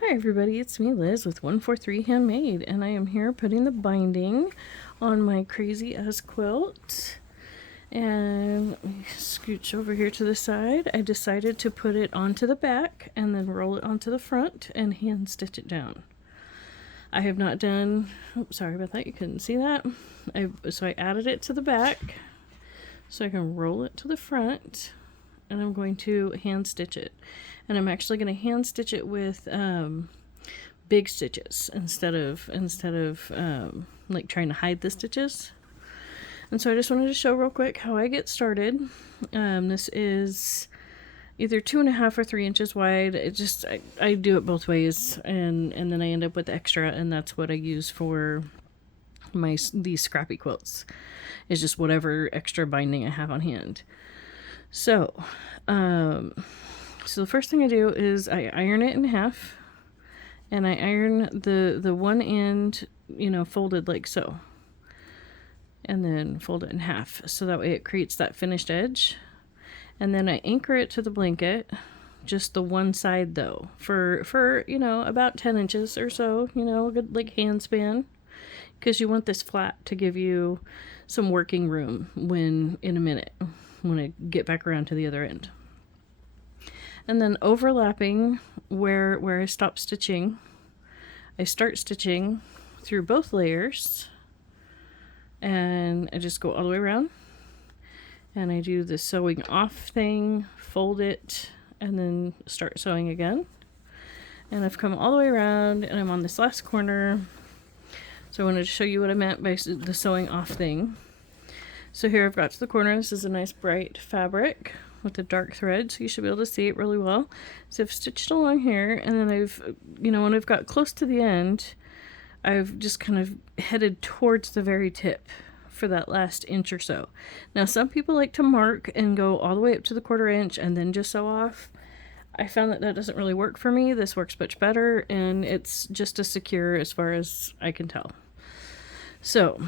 Hi everybody, it's me Liz with 143 Handmade, and I am here putting the binding on my crazy ass quilt. And let me scooch over here to the side. I decided to put it onto the back and then roll it onto the front and hand stitch it down. I have not done, sorry about that, you couldn't see that. So I added it to the back so I can roll it to the front, and I'm going to hand stitch it. And I'm actually going to hand stitch it with big stitches instead of like trying to hide the stitches. And so I just wanted to show real quick how I get started. This is either 2.5 or 3 inches wide. I do it both ways, and then I end up with extra, and that's what I use for these scrappy quilts. Is just whatever extra binding I have on hand. So, so the first thing I do is I iron it in half, and I iron the one end, folded like so, and then fold it in half, so that way it creates that finished edge. And then I anchor it to the blanket, just the one side though, for about 10 inches or so, a good like hand span, because you want this flat to give you some working room when I get back around to the other end. And then overlapping where I stop stitching, I start stitching through both layers, and I just go all the way around, and I do the sewing off thing, fold it, and then start sewing again. And I've come all the way around, and I'm on this last corner. So I wanted to show you what I meant by the sewing off thing. So here I've got to the corner. This is a nice bright fabric with a dark thread, so you should be able to see it really well. So I've stitched along here, and then I've, when I've got close to the end, I've just kind of headed towards the very tip for that last inch or so. Now some people like to mark and go all the way up to the 1/4 inch and then just sew off. I found that doesn't really work for me. This works much better, and it's just as secure as far as I can tell. So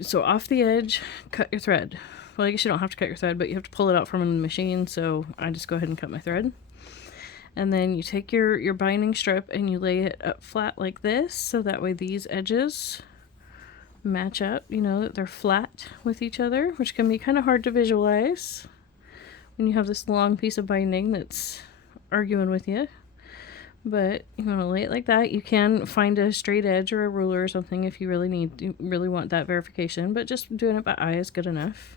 so off the edge, cut your thread. Well, I guess you don't have to cut your thread, but you have to pull it out from the machine, so I just go ahead and cut my thread. And then you take your binding strip and you lay it up flat like this, so that way these edges match up, that they're flat with each other, which can be kind of hard to visualize when you have this long piece of binding that's arguing with you. But you want to lay it like that. You can find a straight edge or a ruler or something if you really want that verification, but just doing it by eye is good enough.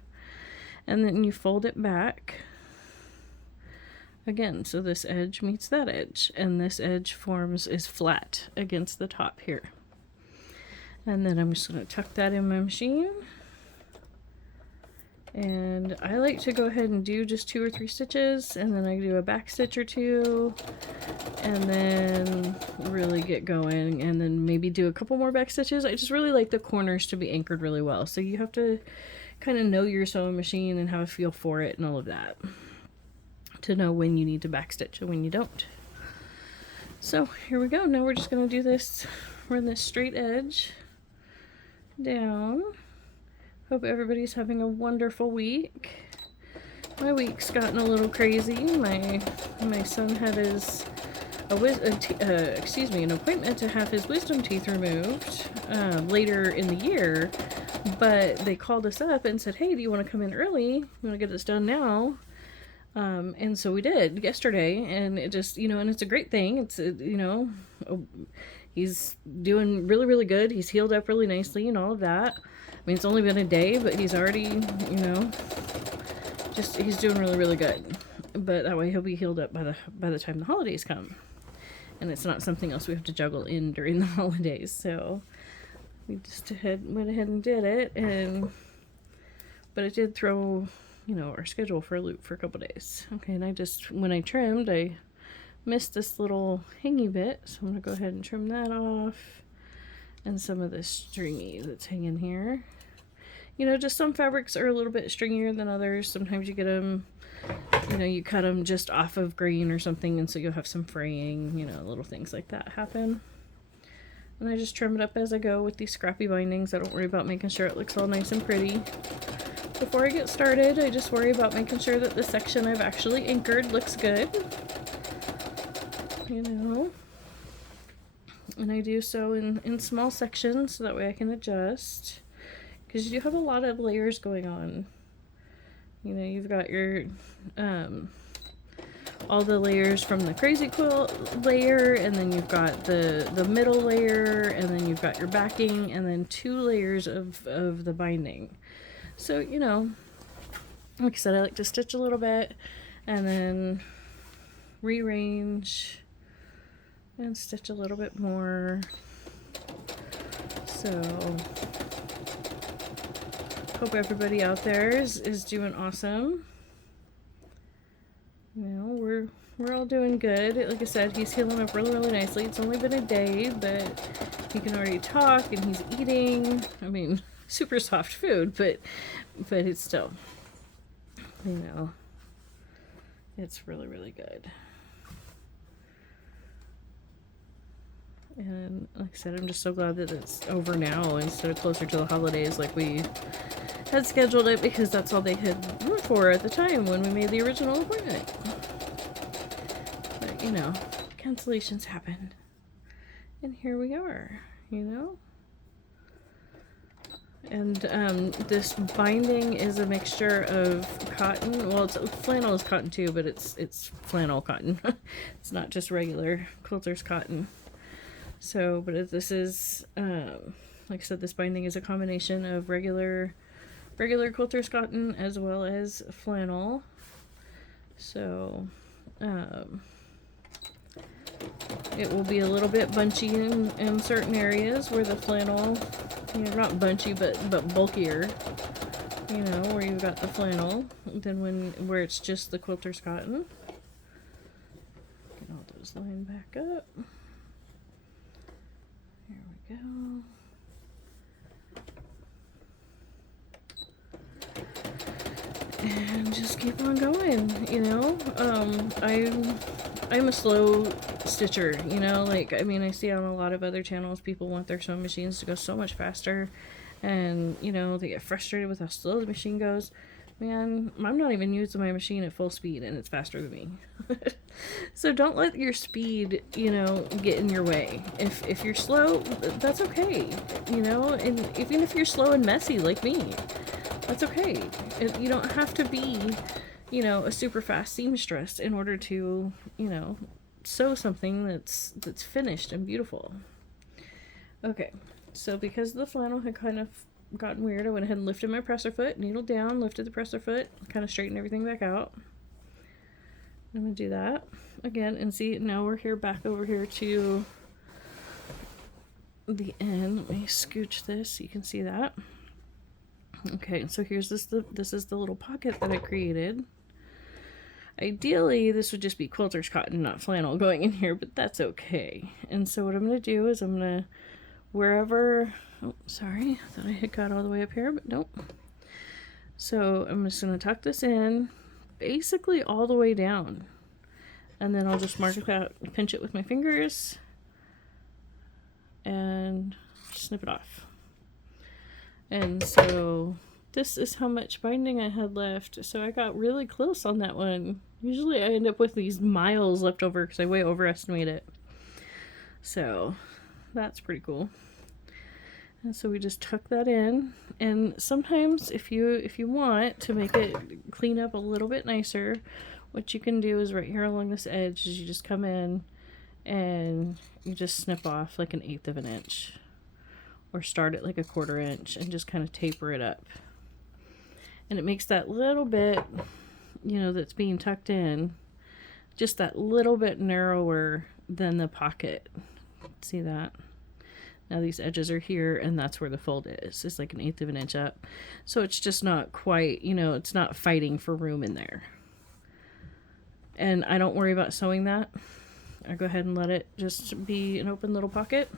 And then you fold it back again, so this edge meets that edge, and this edge is flat against the top here. And then I'm just going to tuck that in my machine. And I like to go ahead and do just 2 or 3 stitches, and then I do a back stitch or 2, and then really get going, and then maybe do a couple more back stitches. I just really like the corners to be anchored really well, so you have to kind of know your sewing machine and have a feel for it and all of that to know when you need to back stitch and when you don't. So here we go. Now we're just going to do this, run this straight edge down. Hope everybody's having a wonderful week. My week's gotten a little crazy. My son had an appointment to have his wisdom teeth removed later in the year, but they called us up and said, "Hey, do you want to come in early? You want to get this done now?" And so we did yesterday, and it just, and it's a great thing. It's, he's doing really, really good. He's healed up really nicely and all of that. I mean, it's only been a day, but he's already, he's doing really, really good. But that way he'll be healed up by the time the holidays come. And it's not something else we have to juggle in during the holidays. So we just went ahead and did it. But it did throw, our schedule for a loop for a couple days. Okay, and when I trimmed, I missed this little hangy bit. So I'm going to go ahead and trim that off. And some of this stringy that's hanging here. Just some fabrics are a little bit stringier than others. Sometimes you get them, you cut them just off of green or something, and so you'll have some fraying, little things like that happen. And I just trim it up as I go with these scrappy bindings. I don't worry about making sure it looks all nice and pretty. Before I get started, I just worry about making sure that the section I've actually anchored looks good. you know. And I do so in small sections so that way I can adjust. Because you do have a lot of layers going on. You know, you've got your, all the layers from the crazy quilt layer, and then you've got the middle layer, and then you've got your backing, and then 2 layers of the binding. So, you know, like I said, I like to stitch a little bit, and then rearrange, and stitch a little bit more. So hope everybody out there is doing awesome. You know, we're all doing good. Like I said, he's healing up really, really nicely. It's only been a day, but he can already talk and he's eating. I mean, super soft food, but it's still, you know, it's really, really good. And like I said, I'm just so glad that it's over now instead of closer to the holidays like we had scheduled it, because that's all they had room for at the time when we made the original appointment. But, you know, cancellations happen. And here we are, you know? And this binding is a mixture of cotton. Well, it's flannel is cotton too, but it's flannel cotton. It's not just regular quilter's cotton. So, but this is, like I said, this binding is a combination of regular quilter's cotton as well as flannel. So, it will be a little bit bunchy in certain areas where the flannel, you know, not bunchy, but bulkier, you know, where you've got the flannel than where it's just the quilter's cotton. Get all those lined back up. Here we go. And just keep on going, you know. I'm a slow stitcher, you know, like, I mean, I see on a lot of other channels people want their sewing machines to go so much faster, and, you know, they get frustrated with how slow the machine goes. Man, I'm not even using my machine at full speed and it's faster than me. So don't let your speed, you know, get in your way. If you're slow, that's okay, you know, and even if you're slow and messy like me, that's okay. You don't have to be, you know, a super fast seamstress in order to, you know, sew something that's finished and beautiful. Okay, so because the flannel had kind of gotten weird, I went ahead and lifted my presser foot, needle down, lifted the presser foot, kind of straightened everything back out. I'm going to do that again, and see, now we're here, back over here to the end. Let me scooch this so you can see that. Okay, so here's this is the little pocket that I created. Ideally, this would just be quilter's cotton, not flannel, going in here, but that's okay. And so what I'm going to do is I'm going to, wherever, oh, sorry, I thought I had got all the way up here, but nope. So I'm just going to tuck this in, basically all the way down. And then I'll just mark it out, pinch it with my fingers, and snip it off. And so this is how much binding I had left. So I got really close on that one. Usually I end up with these miles left over because I way overestimate it. So that's pretty cool. And so we just tuck that in. And sometimes if you want to make it clean up a little bit nicer, what you can do is right here along this edge is you just come in and you just snip off like 1/8 of an inch. Or start at like 1/4 inch and just kind of taper it up. And it makes that little bit, you know, that's being tucked in, just that little bit narrower than the pocket. See that? Now these edges are here, and that's where the fold is. It's like 1/8 of an inch up. So it's just not quite, you know, it's not fighting for room in there. And I don't worry about sewing that. I go ahead and let it just be an open little pocket.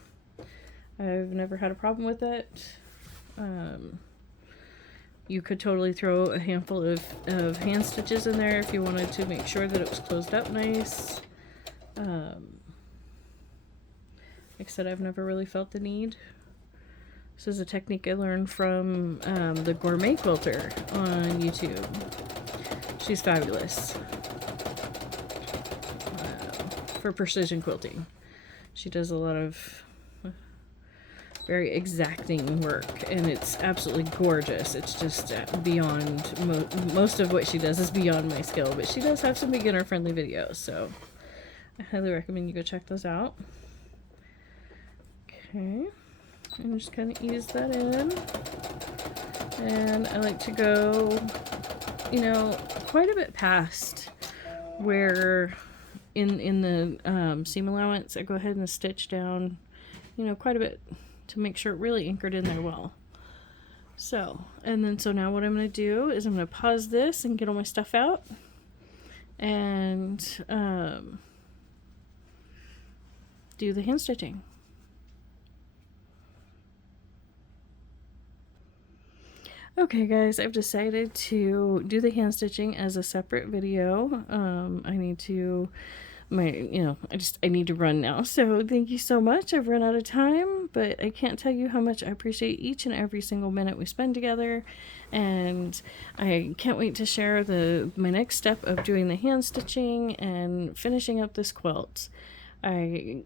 I've never had a problem with it. You could totally throw a handful of hand stitches in there if you wanted to make sure that it was closed up nice. Like I said, I've never really felt the need. This is a technique I learned from the Gourmet Quilter on YouTube. She's fabulous. for precision quilting. She does a lot of very exacting work, and it's absolutely gorgeous. It's just beyond, most of what she does is beyond my skill, but she does have some beginner friendly videos, so I highly recommend you go check those out. Okay, and just kind of ease that in, and I like to go, you know, quite a bit past where in the seam allowance I go ahead and stitch down, you know, quite a bit to make sure it really anchored in there well. So, and then so now what I'm going to do is I'm going to pause this and get all my stuff out, and do the hand stitching. Okay guys, I've decided to do the hand stitching as a separate video. I need to, I need to run now. So thank you so much. I've run out of time, but I can't tell you how much I appreciate each and every single minute we spend together. And I can't wait to share my next step of doing the hand stitching and finishing up this quilt. I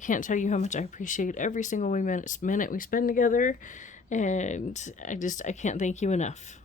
can't tell you how much I appreciate every single minute we spend together. And I can't thank you enough.